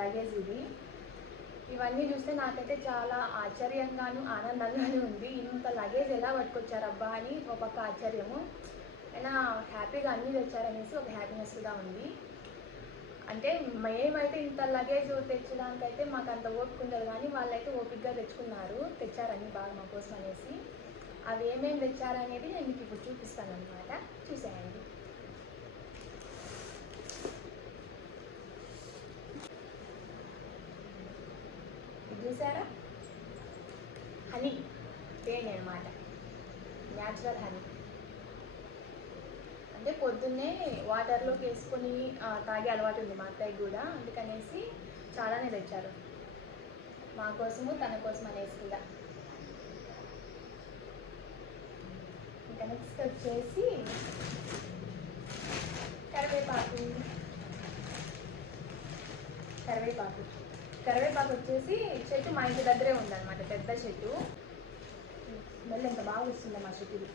Luggage ఇది. ఇవన్నీ చూస్తే నాకైతే చాలా ఆశ్చర్యంగాను ఆనందంగాను ఉంది. ఇంత లగేజ్ ఎలా పట్టుకొచ్చారబ్బా అని ఒక పక్క ఆశ్చర్యము. అయినా హ్యాపీగా అన్నీ తెచ్చారనేసి ఒక హ్యాపీనెస్గా ఉంది. అంటే మేమైతే ఇంత లగేజ్ తెచ్చడానికైతే మాకు అంత ఓపిక ఉండదు కానీ వాళ్ళైతే ఓపికగా తెచ్చుకున్నారు. తెచ్చారని బాగా మా కోసం అనేసి. అవి ఏమేమి తెచ్చారనేది నేను మీకు ఇప్పుడు చూపిస్తాను అనమాట చూసేయండి. చూసారా? హనీ తేనె అనమాట న్యాచురల్ హనీ. అంటే పొద్దున్నే వాటర్లోకి వేసుకొని తాగే అలవాటు ఉంది మా అత్తయ్య కూడా. అందుకనేసి చాలానే తెచ్చారు. మా కోసము తన కోసం అనేసి కూడా. ఇంకా నెక్స్ట్ వచ్చేసి కరివేపాకు. కరివేపాకు. కరివేపాకు వచ్చేసి చెట్టు మా ఇంటి దగ్గరే ఉందన్నమాట పెద్ద చెట్టు. స్మెల్ ఎంత బాగా వస్తుంది మా చెట్టుది.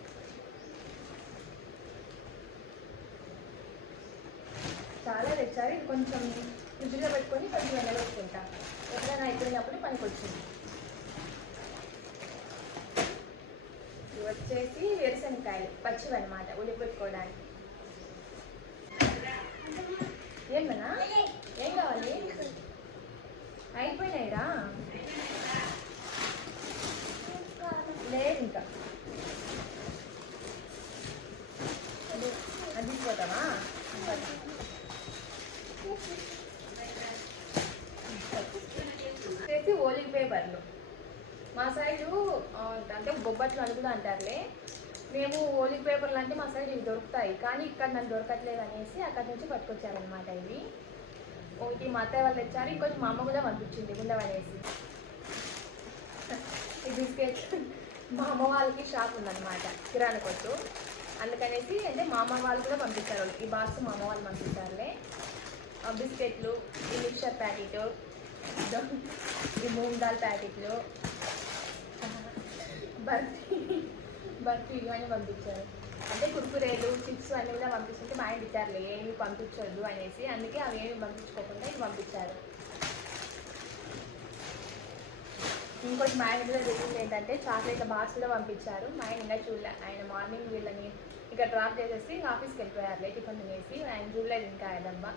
చాలా తెచ్చారు ఇది కొంచెం ఫ్రిడ్జ్లో పెట్టుకొని కొంచెం ఎండబెట్టుకుంటా ఎప్పుడైనా అయిపోయినప్పుడు పనికి వచ్చింది వచ్చేసి వేరుశనగకాయలు పచ్చివన్నమాట ఉడిపెట్టుకోవడానికి ఏమన్నా ఏం కావాలి అయిపోయినాయిరా లేదు ఇంకా అది అది పోతావా వచ్చేసి ఓలింగ్ పేపర్లు మా సైడు ఆ, అంటే బొబ్బట్లు అని కూడా అంటారులే. మేము ఓలింగ్ పేపర్లు అంటే మా సైడ్ ఇవి దొరుకుతాయి. కానీ ఇక్కడ నాకు దొరకట్లేదు అనేసి అక్కడి నుంచి పట్టుకొచ్చారనమాట ఇవి. ఒకటి మా అత్తయ్య వాళ్ళు తెచ్చారు ఇంకొంచెం మా అమ్మ కూడా పంపించింది ఉండవనేసి ఈ బిస్కెట్ మా అమ్మ వాళ్ళకి షాప్ ఉందన్నమాట కిరాణా కొట్టు. అందుకనేసి అంటే మా అమ్మ వాళ్ళు కూడా పంపించారు ఈ బాక్స్ మా అమ్మ వాళ్ళు పంపించారులే బిస్కెట్లు ఈ మిక్చర్ ప్యాకెట్ ఈ మూంగ్ దాల్ ప్యాకెట్లు బర్ఫీ బర్ఫీ ఇవన్నీ పంపించారు. అంటే కుర్కురేలు చిప్స్ అన్నీ కూడా పంపిస్తుంటే మా ఆయన తిట్టారులే ఏమి పంపించొద్దు అనేసి అందుకే అవి ఏమి పంపించుకోకుండా ఇవి పంపించారు. ఇంకోటి మా ఆయన కూడా జరిగింది ఏంటంటే చాక్లెట్ బాక్స్ కూడా పంపించారు. మా ఆయన ఇంకా చూడలే ఆయన మార్నింగ్ వీళ్ళని ఇక్కడ డ్రాప్ చేసేసి ఆఫీస్కి వెళ్ళిపోయారు టిఫిన్ తినేసి. ఆయన చూడలేదు ఇంకా ఆయన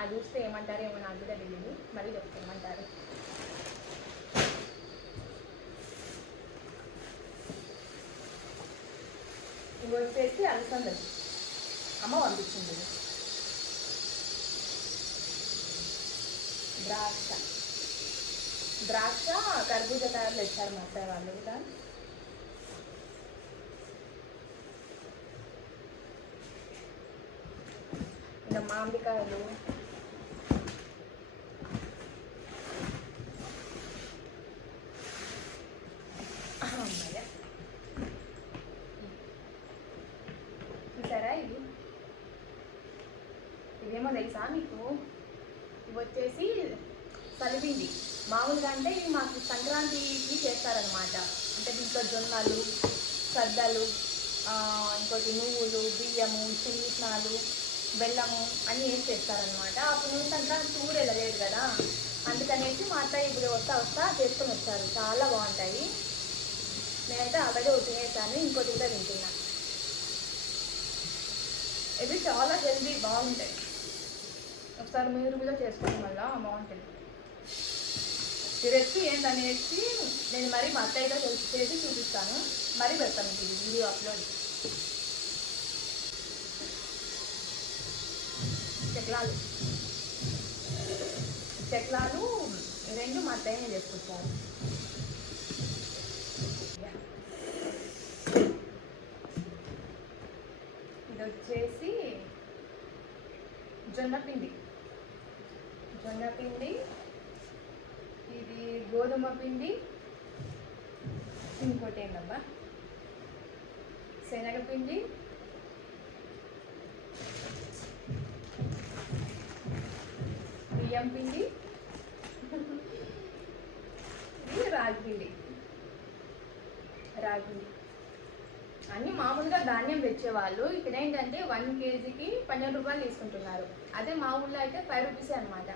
అది చూస్తే ఏమంటారు ఏమో నాకు కూడా తెలియదు మళ్ళీ చెప్తే ఏమంటారు ఇవి వచ్చేసి అలసందలు అమ్మ పంపించింది. ద్రాక్ష. ద్రాక్ష కర్బూజ కాయలు తెచ్చారు మా అత్తయ్య వాళ్ళు కూడా. ఇంకా మామిడికాయలు అమ్మయ్య. చూసారా ఇది ఇదేమో తెలుసా మీకు ఇవి వచ్చేసి సలిపిండి మామూలుగా అంటే ఇవి మాకు సంక్రాంతికి చేస్తారనమాట అంటే దీంట్లో జొన్నలు సద్దలు ఇంకోటి నువ్వులు బియ్యము చిన్నీత్నాలు బెల్లము అన్నీ వేసి చేస్తారనమాట అప్పుడు నువ్వు సంక్రాంతి ఊరు వెళ్ళలేదు కదా. అందుకనేసి మా అత్తయ్య ఇప్పుడు వస్తా వస్తా చేసుకొని వచ్చారు. చాలా బాగుంటాయి. నేనైతే ఆల్రెడీ ఒకటి తినేసాను ఇంకోటి కూడా తింటున్నా. ఇవి చాలా హెల్దీ బాగుంటాయి. ఒకసారి మీరు కూడా చేసుకోవడం వల్ల బాగుంటుంది ఈ రెసిపీ ఏంటనేసి నేను మరి మా అత్తయ్యగా తెలిసి చేసి చూపిస్తాను. మరి పెడతాను ఇది వీడియో అప్లోడ్. చెక్లాలు. చెక్లాలు రెండు మా అత్తయ్యనే చేసుకుంటారు. ఇది వచ్చేసి జొన్న పిండి. జొన్న పిండి ఇది గోధుమ పిండి ఇంకోటి ఏంటబ్బా శనగపిండి బియ్యం పిండి ఇది రాగి పిండి రాగి అన్నీ మామూలుగా ధాన్యం తెచ్చేవాళ్ళు. ఇక్కడ ఏంటంటే వన్ కేజీకి పన్నెండు రూపాయలు తీసుకుంటున్నారు. అదే మా ఊళ్ళో అయితే ఫైవ్ రూపీసే అనమాట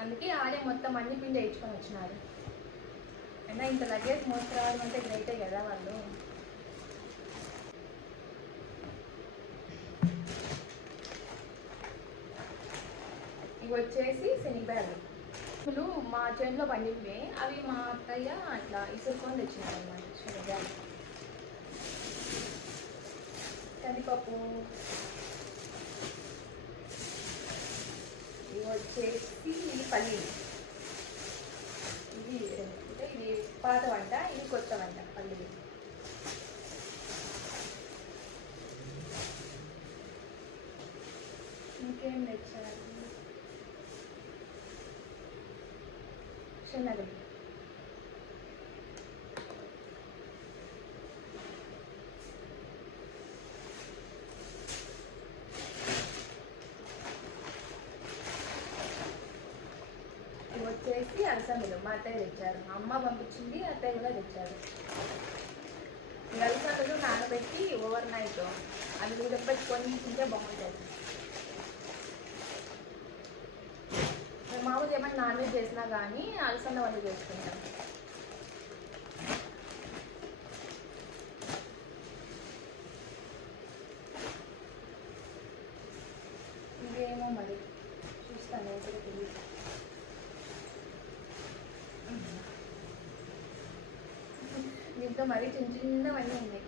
అందుకే ఆడే మొత్తం అన్ని పిండి వేయించుకొని వచ్చినారు. అయినా ఇంత లగేజ్ మోసుకురావడం అంటే గ్రేటే కదా వాళ్ళు. ఇవి వచ్చేసి శనిగ్గాయలు మా చేనులో పండినవే అవి మా అత్తయ్య అట్లా ఇసురుకొని తెచ్చినారు అన్నమాట కందిపప్పు వచ్చేసి వచ్చేసి పల్లీలు ఇది అంటే ఇది పాత వంట ఇది కొత్త వంట పల్లీలు ఇంకేం తెచ్చారు? శనగలు ఇవి వచ్చేసి మా అత్తయ్య తెచ్చారు. అమ్మ పంపించింది అత్తయ్య కూడా తెచ్చారు. ఈ నానబెట్టి ఓవర్ నైట్ అవి ఉడకబెట్టుకొని తింటే బాగుంటుంది. మామూలు మామూలుగా ఏమైనా నాన్ వెజ్ చేసినా కానీ అలసంద వంట చేసుకుంటాం. మరీ చిన్న చిన్నవన్నీ ఉన్నాయి.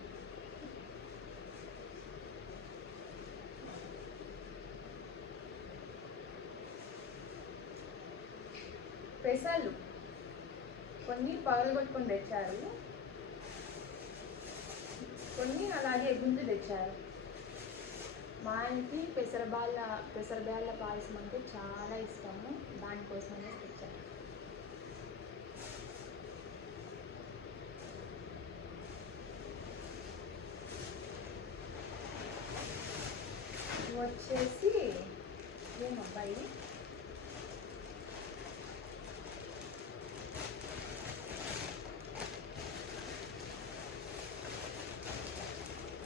పెసలు. కొన్ని పగలగొట్టుకొని తెచ్చారు. కొన్ని అలాగే గుంజు తెచ్చారు. మా ఆయనకి పెసరబాళ్ళ పెసరబాళ్ళ పాయసం అంటే చాలా ఇష్టము. దానికోసమే తెచ్చారు ఇవి వచ్చేసి ఏం అబ్బాయి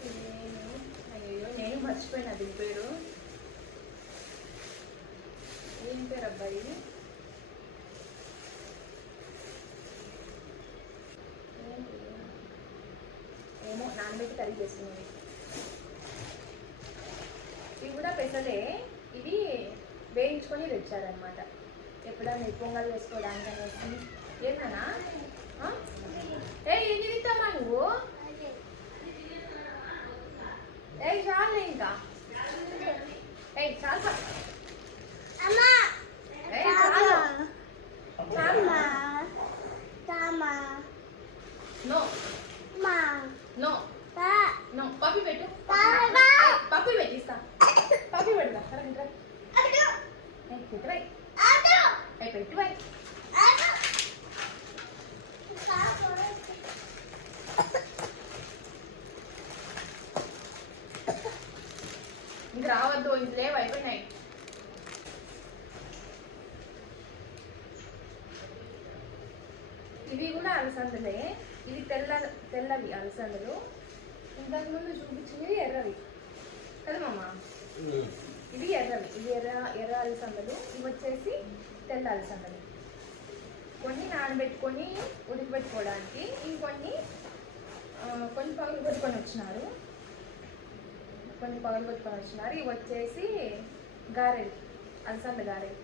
నేను అయ్యో నేను మర్చిపోయినా దీని పేరు? ఏం పేరు అబ్బాయి? ఏమో నానబెట్టి కర్రీ చేస్తుంది. ఇవి కూడా పెసలే ఇవి వేయించుకొని తెచ్చారనమాట ఎప్పుడన్నా పొంగల్ వేసుకోవడానికి అనేసి ఏంటన్నా ఏ ఏం తింటామా నువ్వు? ఏ చాలు ఇంకా. ఏ చాలు ఏ చాలు చాలు నో నో నో పప్పి పెట్టు పాపా. పప్పి పెట్టిస్తా పప్పి పెడతా కరెక్ట్ పెట్టు ఏ పెట్టు బై ఇంక రావద్దు ఇంక లేవు అయిపోయినాయి. ఇవి కూడా అలసందలే. ఇవి తెల్ల తెల్లవి అలసందలు. ఇంతకు ముందు చూపించినవి ఎర్రవి. కదా మామ? ఇవి ఎర్రవి. ఇవి ఎర్ర ఎర్ర అలసందలు. ఇవి వచ్చేసి తెల్ల అలసందలు. కొన్ని నానబెట్టుకొని ఉడకబెట్టుకోవడానికి ఇంకొన్ని కొన్ని పగులు కొట్టుకొని వచ్చినారు. కొన్ని పగలు కొట్టుకొని వచ్చినారు. ఇవి వచ్చేసి గారెలు అలసంద గారెలు.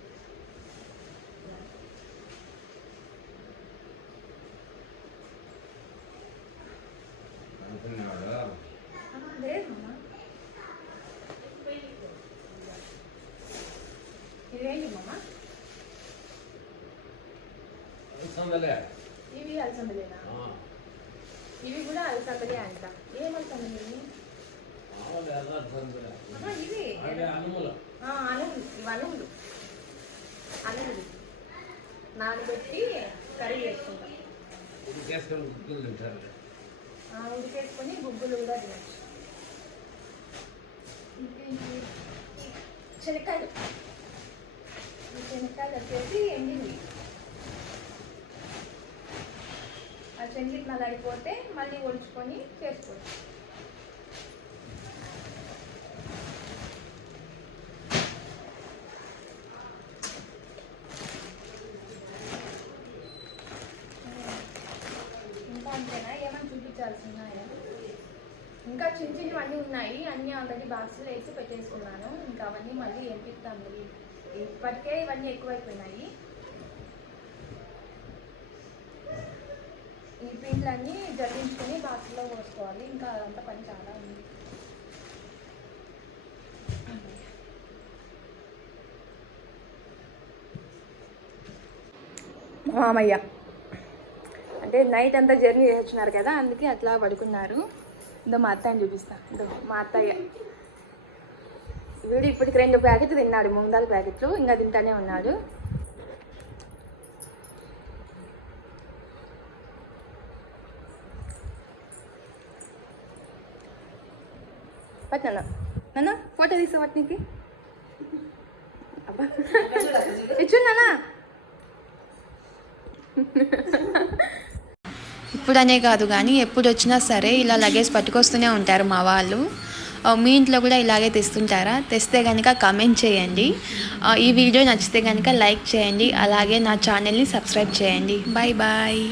అనుకున్నాడు ఆ, లేదు మామ. ఇవేంటి మామ? సందలే ఇవి అలసందలేనా ఇవి కూడా అలసందలే అంట ఏం అలసందలు ఇవి? ఆహా, ఇవి అంటే అనుమూలం ఆ, అనువులు ఇవి అనువులు అనువులు నానబెట్టి కర్రీ చేసుకుంటాం. తింటారు. ఆ, ఉడికేసుకొని గుగ్గులు కూడా తినచ్చు. శనక్కాయలు శనక్కాయలు వచ్చేసి ఎండివి ఆ శనగిట్నాలు అయిపోతే మళ్ళీ ఒలుచుకొని చేసుకోవచ్చు. ఇంకా చిన్న చిన్నవన్నీ ఉన్నాయి. అన్నీ ఆల్రెడీ బాక్స్లో వేసి పెట్టేసుకున్నాను. ఇంకా అవన్నీ మళ్ళీ ఎంపిస్తాను ఇప్పటికే ఇవన్నీ ఎక్కువైపోయినాయి. ఈ పిండ్లన్నీ జల్లించుకొని బాక్స్లో పోసుకోవాలి. ఇంకా అదంతా పని చాలా ఉంది. మామయ్య. అంటే నైట్ అంతా జర్నీ చేస్తున్నారు కదా అందుకే అట్లా పడుకున్నారు. ఇందో మా అత్తయ్యని చూపిస్తా. ఇందో మా అత్తయ్య. వీడు ఇప్పటికి రెండు ప్యాకెట్లు తిన్నాడు ముందాల ప్యాకెట్లు. ఇంకా తింటానే ఉన్నాడు. పట్టినా నాన్న. ఫోటో తీసే వాటికి ఇచ్చున్నానా అప్పుడనే కాదు కానీ ఎప్పుడు వచ్చినా సరే ఇలా లగేజ్ పట్టుకొస్తూనే ఉంటారు మా వాళ్ళు. మీ ఇంట్లో కూడా ఇలాగే తెస్తుంటారా? తెస్తే కనుక కమెంట్ చేయండి. ఈ వీడియో నచ్చితే కనుక లైక్ చేయండి. అలాగే నా ఛానల్ని సబ్స్క్రైబ్ చేయండి. Bye bye